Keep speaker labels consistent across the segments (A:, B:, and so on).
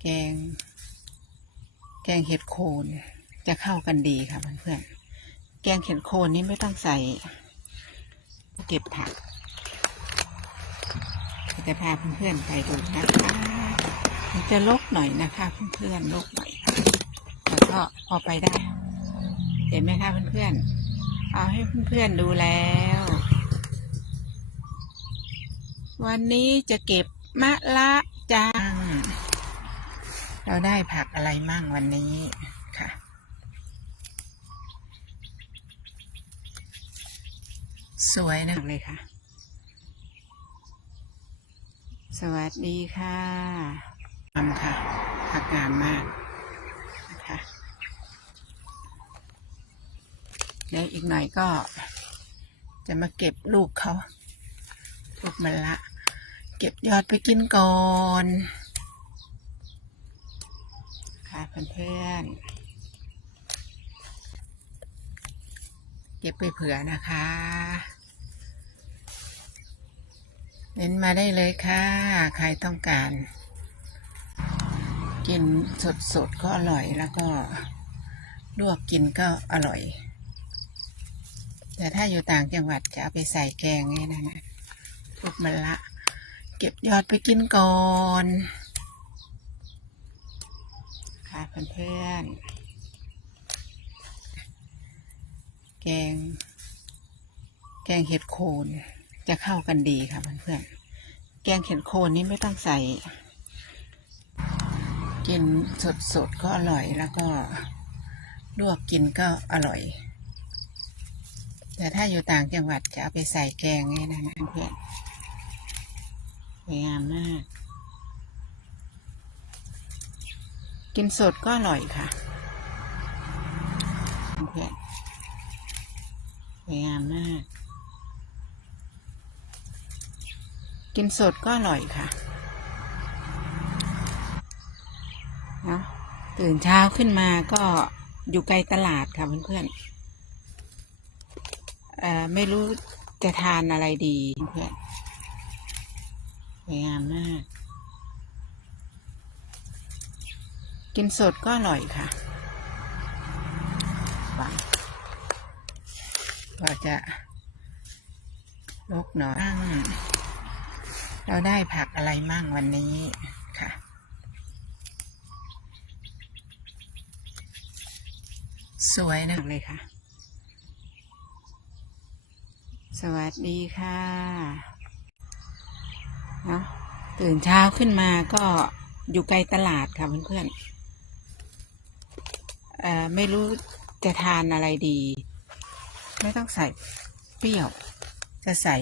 A: แกง แกงเห็ดโคนจะเข้ากันดีค่ะเพื่อนๆ แกงเห็ดโคนนี่ไม่ต้องใส่เก็บผักจะพาเพื่อนๆไปดูนะคะมันจะลกหน่อยนะคะเพื่อนๆลกหน่อยแต่ก็พอไปได้ เห็นไหมคะเพื่อนๆเอาให้เพื่อนๆดูแล้ว วันนี้จะเก็บมะละ เราได้ผักอะไรมั่งวันนี้ค่ะ สวยนะเลยค่ะ สวัสดีค่ะทำค่ะ ผักงามมากนะคะเดี๋ยวอีกหน่อยก็ จะมาเก็บลูกเขาลูกมันละ เก็บยอดไปกินก่อนค่ะ เพื่อนๆ เก็บไปเผื่อนะคะเน้นมาได้เลยค่ะ ใครต้องการ กินสดๆ ก็อร่อยแล้วก็ลวกกินก็อร่อย แต่ถ้าอยู่ต่างจังหวัดจะเอาไปใส่แกงนี่นะนะพวกมันละ เก็บยอดไปกินก่อน เพื่อนๆ แกง แกงเห็ดโคนจะเข้ากันดีค่ะเพื่อนๆ แกงเห็ดโคนนี่ไม่ต้องใส่ กินสดๆ ก็อร่อยแล้วก็ลวกกินก็อร่อย แต่ถ้าอยู่ต่างจังหวัดจะเอาไปใส่แกงนี่นะนะเพื่อนสวยงามมาก กินสดก็อร่อยค่ะเพื่อนสวยงามมาก กินสดก็อร่อยค่ะเนาะตื่นเช้าขึ้นมาก็อยู่ไกลตลาดค่ะเพื่อนๆเอ่อไม่รู้จะทานอะไรดีเพื่อนสวยงามมาก กินสดก็อร่อยค่ะวางก็จะลกหน่อยเราได้ผักอะไรมั่งวันนี้ค่ะ สวยนะเลยค่ะ สวัสดีค่ะเนาะตื่นเช้าขึ้นมาก็อยู่ไกลตลาดค่ะเพื่อนๆ ไม่รู้จะทานอะไรดี ไม่ต้องใส่เปรี้ยว จะใส่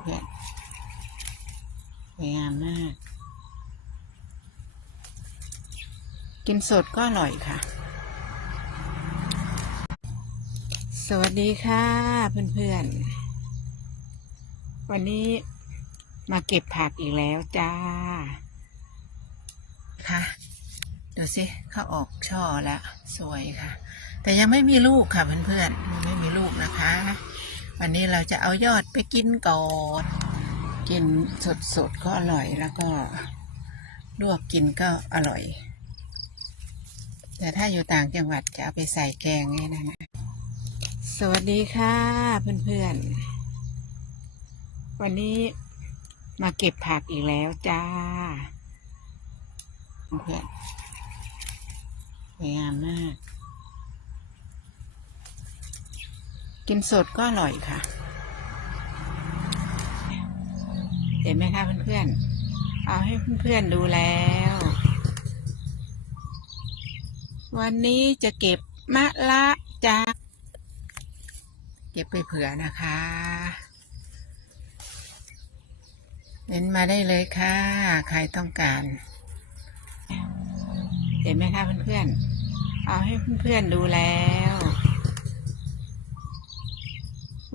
A: เพื่อนสวยงามมาก กินสดก็อร่อยค่ะ สวัสดีค่ะเพื่อนๆ วันนี้มาเก็บผักอีกแล้วจ้าค่ะ ดูสิเขาออกช่อแล้วสวยค่ะ แต่ยังไม่มีลูกค่ะเพื่อนๆยังไม่มีลูกนะคะ วันนี้เราจะเอายอดไปกินก่อนกินสดๆก็อร่อยแล้วก็ลวกกินก็อร่อย แต่ถ้าอยู่ต่างจังหวัดจะเอาไปใส่แกงนี่นะนะสวัสดีค่ะเพื่อนๆ วันนี้มาเก็บผักอีกแล้วจ้าเพื่อน วยงามมาก กินสดก็อร่อยค่ะ เห็นไหมคะเพื่อนๆ เอาให้เพื่อนๆดูแล้ว วันนี้จะเก็บมะละจ้าเก็บไปเผื่อนะคะเน้นมาได้เลยค่ะ ใครต้องการ เห็นไหมคะเพื่อนๆ เอาให้เพื่อนๆดูแล้ว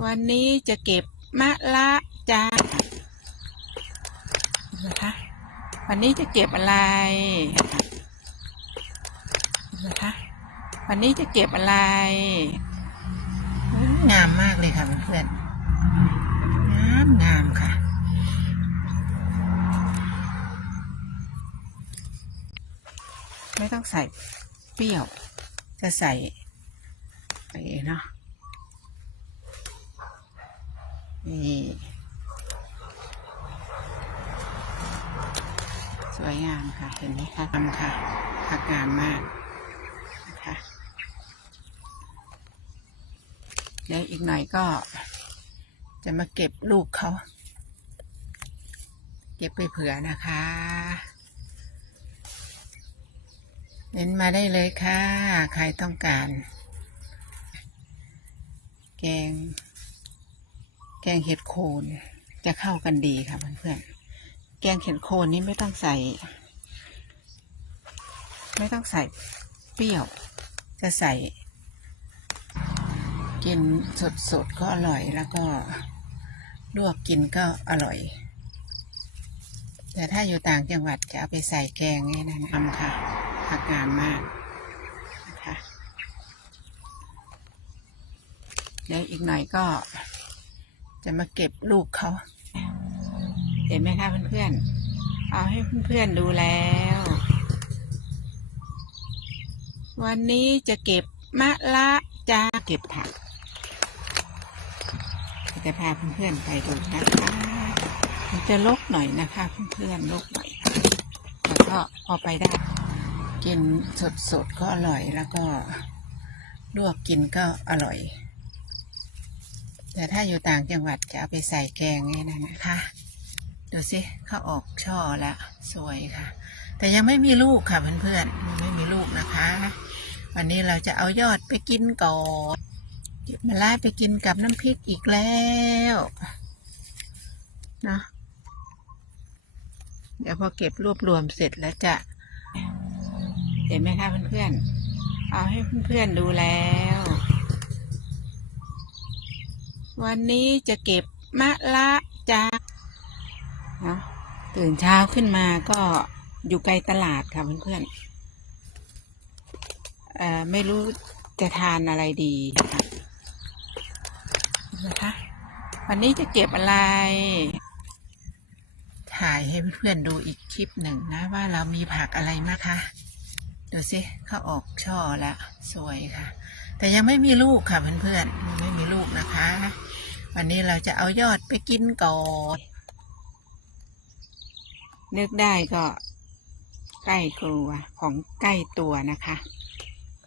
A: วันนี้จะเก็บมะละจ้านะคะวันนี้จะเก็บอะไรนะคะวันนี้จะเก็บอะไร งามมากเลยค่ะเพื่อนๆงามงามค่ะ ไม่ต้องใส่เปรี้ยว จะใส่ไปเนาะนี่สวยงามค่ะเห็นไหมคะทำค่ะผักงามมากนะคะเดี๋ยวอีกหน่อยก็ จะมาเก็บลูกเขา เก็บไปเผื่อนะคะ เน้นมาได้เลยค่ะ ใครต้องการ แกง แกงเห็ดโคนจะเข้ากันดีค่ะเพื่อนๆ แกงเห็ดโคนนี้ไม่ต้องใส่ ไม่ต้องใส่เปรี้ยว จะใส่ กินสดๆก็อร่อยแล้วก็ลวกกินก็อร่อย แต่ถ้าอยู่ต่างจังหวัดจะเอาไปใส่แกงนี่นะทำค่ะ งามมากนะคะเดี๋ยวอีกหน่อยก็ จะมาเก็บลูกเขาเห็นไหมคะเพื่อนๆเอาให้เพื่อนๆดูแล้ว วันนี้จะเก็บมะละจ้าเก็บผักจะพาเพื่อนๆไปดูนะคะมันจะลกหน่อยนะคะเพื่อนๆลกหน่อยแต่ก็พอไปได้ กินสดๆก็อร่อยแล้วก็ลวกกินก็อร่อย แต่ถ้าอยู่ต่างจังหวัดจะเอาไปใส่แกงนี่นะนะคะ ดูสิเขาออกช่อแล้วสวยค่ะ แต่ยังไม่มีลูกค่ะเพื่อนๆยังไม่มีลูกนะคะ วันนี้เราจะเอายอดไปกินก่อนเก็บมาล่าไปกินกับน้ำพริกอีกแล้วเนาะเดี๋ยวพอเก็บรวบรวมเสร็จแล้วจะ เห็นไหมคะเพื่อนๆเอาให้เพื่อนๆดูแล้ว วันนี้จะเก็บมะละจ้าเนาะตื่นเช้าขึ้นมาก็อยู่ไกลตลาดค่ะเพื่อนๆเอ่อไม่รู้จะทานอะไรดีค่ะนะคะวันนี้จะเก็บอะไร ถ่ายให้เพื่อนๆดูอีกคลิปหนึ่งนะว่าเรามีผักอะไรมาคะ ดูสิเขาออกช่อแล้วสวยค่ะ แต่ยังไม่มีลูกค่ะเพื่อนๆยังไม่มีลูกนะคะ วันนี้เราจะเอายอดไปกินก่อนนึกได้ก็ใกล้ครัวของใกล้ตัวนะคะ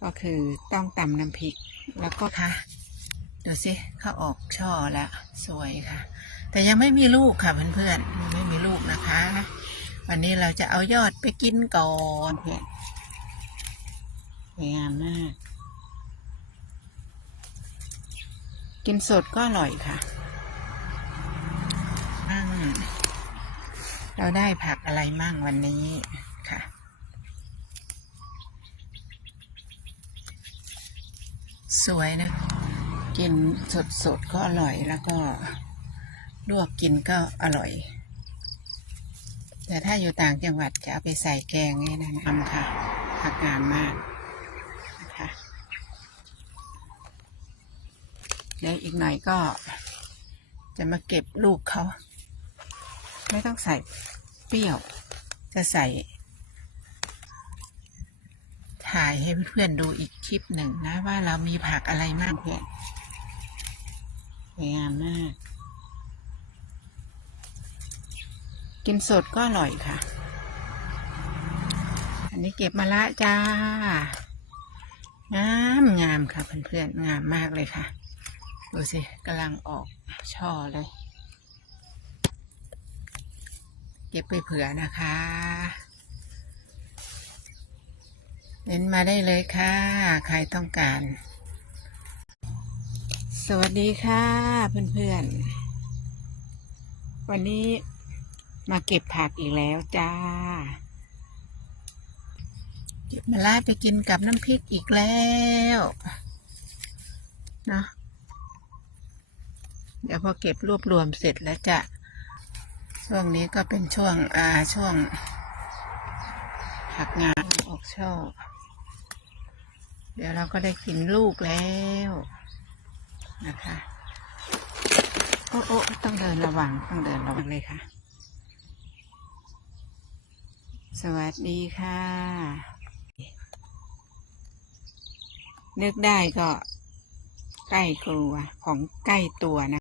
A: ก็คือต้องตำน้ำพริกแล้วก็ค่ะดูสิเขาออกช่อแล้วสวยค่ะ แต่ยังไม่มีลูกค่ะเพื่อนๆยังไม่มีลูกนะคะ วันนี้เราจะเอายอดไปกินก่อนเพื่อน สวยงามมาก กินสดก็อร่อยค่ะมั่งเราได้ผักอะไรมั่งวันนี้ค่ะ สวยนะ กินสดสดก็อร่อยแล้วก็ลวกกินก็อร่อย แต่ถ้าอยู่ต่างจังหวัดจะเอาไปใส่แกงนี่นะทำค่ะผักงามมากนะคะ เดี๋ยวอีกหน่อยก็ จะมาเก็บลูกเขา ไม่ต้องใส่เปรี้ยว จะใส่ ถ่ายให้เพื่อนๆดูอีกคลิปหนึ่งนะ ว่าเรามีผักอะไรมากเพื่อนสวยงามมาก กินสดก็อร่อยค่ะ อันนี้เก็บมาละจ้างามงามค่ะเพื่อนๆงามมากเลยค่ะ ดูสิกำลังออกช่อเลย เก็บไปเผื่อนะคะ เน้นมาได้เลยค่ะ ใครต้องการ สวัสดีค่ะเพื่อนๆ วันนี้มาเก็บผักอีกแล้วจ้า เก็บมาล่าไปกินกับน้ำพริกอีกแล้ว เนาะ เดี๋ยวพอเก็บรวบรวมเสร็จแล้วจะ ช่วงนี้ก็เป็นช่วงอ่าช่วงผักงานออกช่อ เดี๋ยวเราก็ได้กินลูกแล้วนะคะ โอ้โอ้ต้องเดินระวังต้องเดินระวังเลยค่ะ สวัสดีค่ะนึกได้ก็ใกล้ครัวของใกล้ตัวนะ